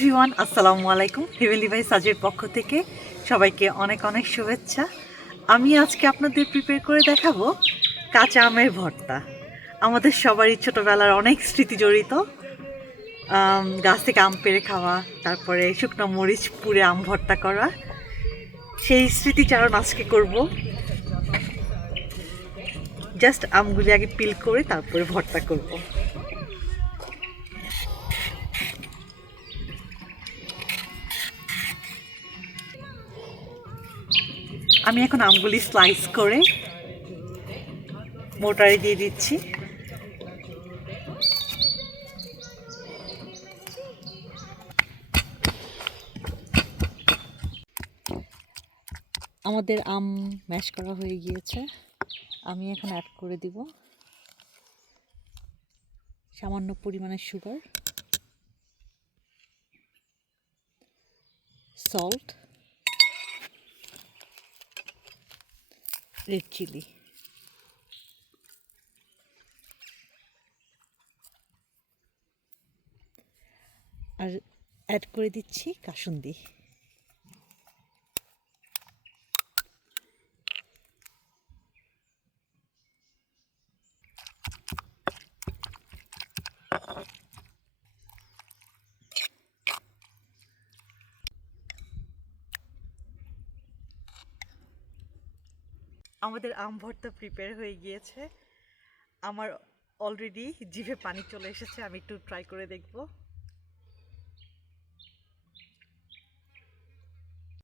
Everyone, আসসালামু আলাইকুম। Heavenly ভাই সাজের পক্ষ থেকে সবাইকে অনেক অনেক শুভেচ্ছা। আমি আজকে আপনাদের প্রিপেয়ার করে দেখাবো কাঁচা আমের ভর্তা। আমাদের সবারই ছোটোবেলার অনেক স্মৃতি জড়িত। গাছ থেকে আম পেড়ে খাওয়া, তারপরে শুকনো মরিচ পুড়ে আম ভর্তা করা, সেই স্মৃতিচারণ আজকে করব। জাস্ট আমগুলি আগে পিল করে তারপরে ভর্তা করব। আমি এখন আমগুলি স্লাইস করে মোটারে দিয়ে দিচ্ছি। আমাদের আম ম্যাশ করা হয়ে গিয়েছে। আমি এখন অ্যাড করে দিব সামান্য পরিমাণে সুগার, সল্ট, রেড চিলি। আর অ্যাড করে দিচ্ছি কাসুন্দি। আমাদের আম ভর্তা প্রিপেয়ার হয়ে গিয়েছে। আমার অলরেডি জিভে পানি চলে এসেছে। আমি একটু ট্রাই করে দেখব।